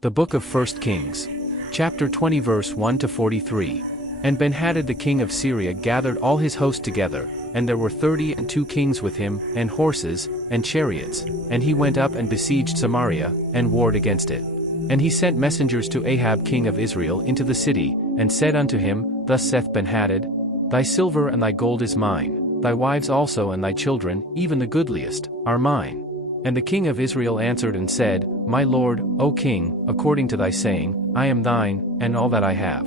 The Book of 1 Kings. Chapter 20 verse 1 to 43. And Benhadad the king of Syria gathered all his host together, and there were 32 kings with him, and horses, and chariots, and he went up and besieged Samaria, and warred against it. And he sent messengers to Ahab king of Israel into the city, and said unto him, Thus saith Benhadad, Thy silver and thy gold is mine, thy wives also and thy children, even the goodliest, are mine. And the king of Israel answered and said, My lord, O king, according to thy saying, I am thine, and all that I have.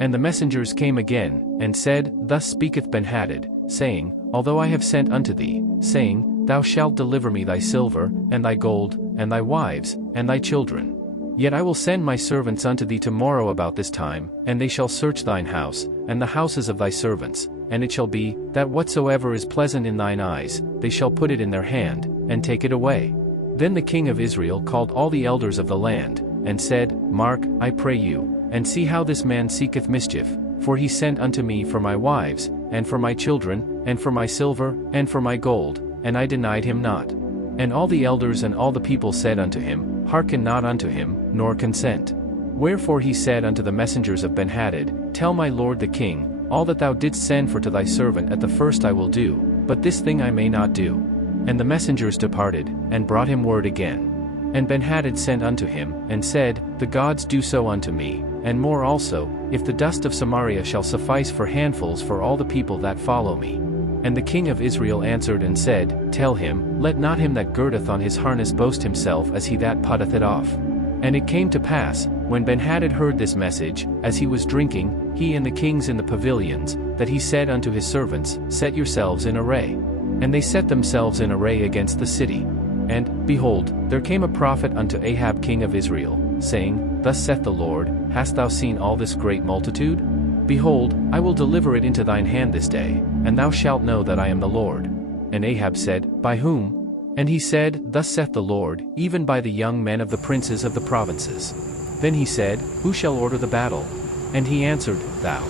And the messengers came again, and said, Thus speaketh Benhadad, saying, Although I have sent unto thee, saying, Thou shalt deliver me thy silver, and thy gold, and thy wives, and thy children. Yet I will send my servants unto thee tomorrow about this time, and they shall search thine house, and the houses of thy servants, and it shall be, that whatsoever is pleasant in thine eyes, they shall put it in their hand, and take it away. Then the king of Israel called all the elders of the land, and said, Mark, I pray you, and see how this man seeketh mischief, for he sent unto me for my wives, and for my children, and for my silver, and for my gold, and I denied him not. And all the elders and all the people said unto him, Hearken not unto him, nor consent. Wherefore he said unto the messengers of Benhadad, Tell my lord the king, all that thou didst send for to thy servant at the first I will do, but this thing I may not do. And the messengers departed, and brought him word again. And Benhadad sent unto him, and said, The gods do so unto me, and more also, if the dust of Samaria shall suffice for handfuls for all the people that follow me. And the king of Israel answered and said, Tell him, Let not him that girdeth on his harness boast himself as he that putteth it off. And it came to pass, when Benhadad heard this message, as he was drinking, he and the kings in the pavilions, that he said unto his servants, Set yourselves in array. And they set themselves in array against the city. And, behold, there came a prophet unto Ahab king of Israel, saying, Thus saith the Lord, Hast thou seen all this great multitude? Behold, I will deliver it into thine hand this day, and thou shalt know that I am the Lord. And Ahab said, By whom? And he said, Thus saith the Lord, even by the young men of the princes of the provinces. Then he said, Who shall order the battle? And he answered, Thou.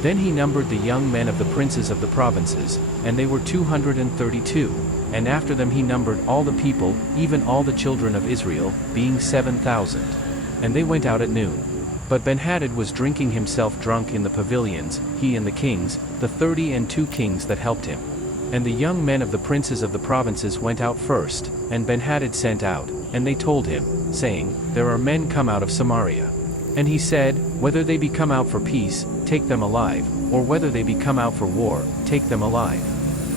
Then he numbered the young men of the princes of the provinces, and they were 232, and after them he numbered all the people, even all the children of Israel, being 7,000. And they went out at noon. But Benhadad was drinking himself drunk in the pavilions, he and the kings, the 32 kings that helped him. And the young men of the princes of the provinces went out first, and Benhadad sent out, and they told him, saying, There are men come out of Samaria. And he said, Whether they be come out for peace, take them alive, or whether they be come out for war, take them alive.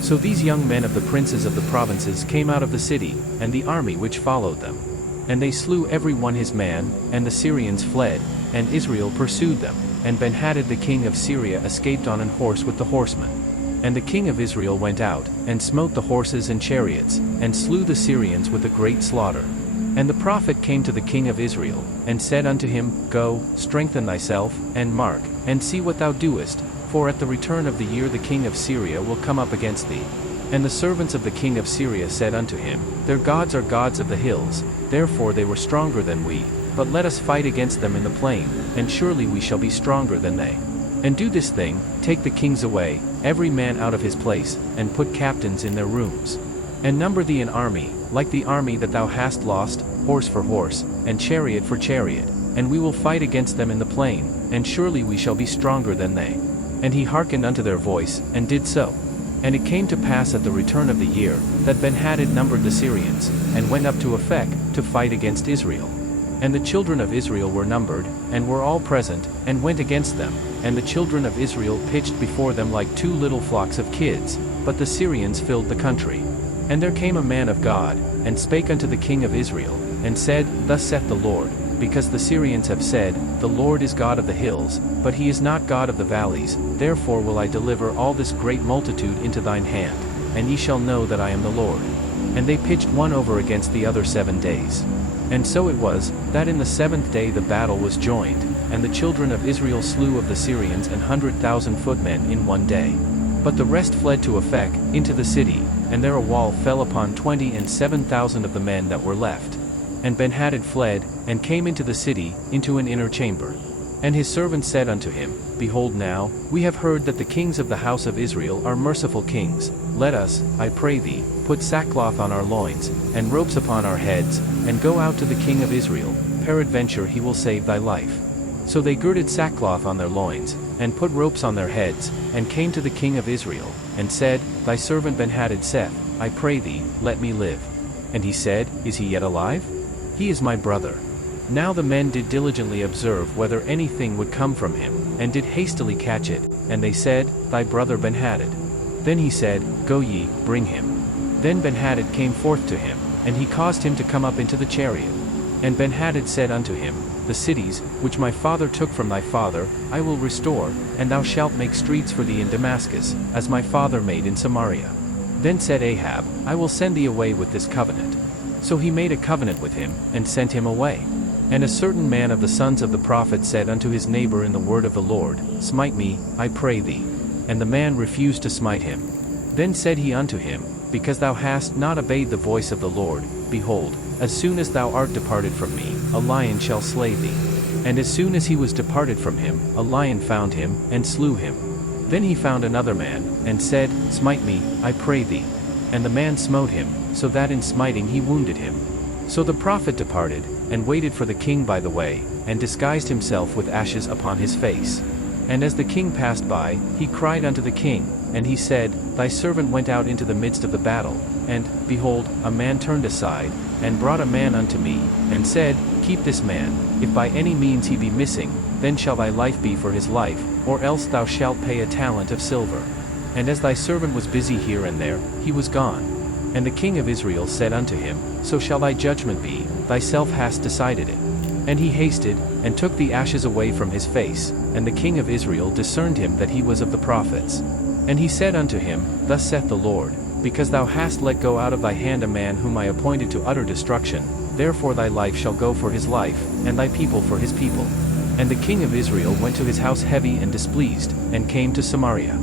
So these young men of the princes of the provinces came out of the city, and the army which followed them. And they slew every one his man, and the Syrians fled, and Israel pursued them, and Benhadad the king of Syria escaped on an horse with the horsemen. And the king of Israel went out, and smote the horses and chariots, and slew the Syrians with a great slaughter. And the prophet came to the king of Israel, and said unto him, Go, strengthen thyself, and mark, and see what thou doest, for at the return of the year the king of Syria will come up against thee. And the servants of the king of Syria said unto him, Their gods are gods of the hills, therefore they were stronger than we, but let us fight against them in the plain, and surely we shall be stronger than they. And do this thing, take the kings away, every man out of his place, and put captains in their rooms. And number thee an army, like the army that thou hast lost, horse for horse, and chariot for chariot, and we will fight against them in the plain, and surely we shall be stronger than they. And he hearkened unto their voice, and did so. And it came to pass at the return of the year, that Benhadad numbered the Syrians, and went up to Aphek, to fight against Israel. And the children of Israel were numbered, and were all present, and went against them, and the children of Israel pitched before them like two little flocks of kids, but the Syrians filled the country. And there came a man of God, and spake unto the king of Israel, and said, Thus saith the Lord, because the Syrians have said, The Lord is God of the hills, but he is not God of the valleys, therefore will I deliver all this great multitude into thine hand, and ye shall know that I am the Lord. And they pitched one over against the other 7 days. And so it was, that in the 7th day the battle was joined, and the children of Israel slew of the Syrians 100,000 footmen in 1 day. But the rest fled to Aphek, into the city, and there a wall fell upon 27,000 of the men that were left. And Benhadad fled, and came into the city, into an inner chamber. And his servants said unto him, Behold now, we have heard that the kings of the house of Israel are merciful kings. Let us, I pray thee, put sackcloth on our loins, and ropes upon our heads, and go out to the king of Israel, peradventure he will save thy life. So they girded sackcloth on their loins, and put ropes on their heads, and came to the king of Israel, and said, Thy servant Benhadad saith, I pray thee, let me live. And he said, Is he yet alive? He is my brother. Now the men did diligently observe whether anything would come from him, and did hastily catch it, and they said, Thy brother Benhadad. Then he said, Go ye, bring him. Then Benhadad came forth to him, and he caused him to come up into the chariot. And Benhadad said unto him, The cities, which my father took from thy father, I will restore, and thou shalt make streets for thee in Damascus, as my father made in Samaria. Then said Ahab, I will send thee away with this covenant. So he made a covenant with him, and sent him away. And a certain man of the sons of the prophet said unto his neighbor in the word of the Lord, Smite me, I pray thee. And the man refused to smite him. Then said he unto him, Because thou hast not obeyed the voice of the Lord, behold, as soon as thou art departed from me, a lion shall slay thee. And as soon as he was departed from him, a lion found him, and slew him. Then he found another man, and said, Smite me, I pray thee. And the man smote him, so that in smiting he wounded him. So the prophet departed, and waited for the king by the way, and disguised himself with ashes upon his face. And as the king passed by, he cried unto the king, and he said, Thy servant went out into the midst of the battle, and, behold, a man turned aside, and brought a man unto me, and said, Keep this man, if by any means he be missing, then shall thy life be for his life, or else thou shalt pay a talent of silver. And as thy servant was busy here and there, he was gone. And the king of Israel said unto him, So shall thy judgment be, thyself hast decided it. And he hasted, and took the ashes away from his face, and the king of Israel discerned him that he was of the prophets. And he said unto him, Thus saith the Lord, Because thou hast let go out of thy hand a man whom I appointed to utter destruction, therefore thy life shall go for his life, and thy people for his people. And the king of Israel went to his house heavy and displeased, and came to Samaria.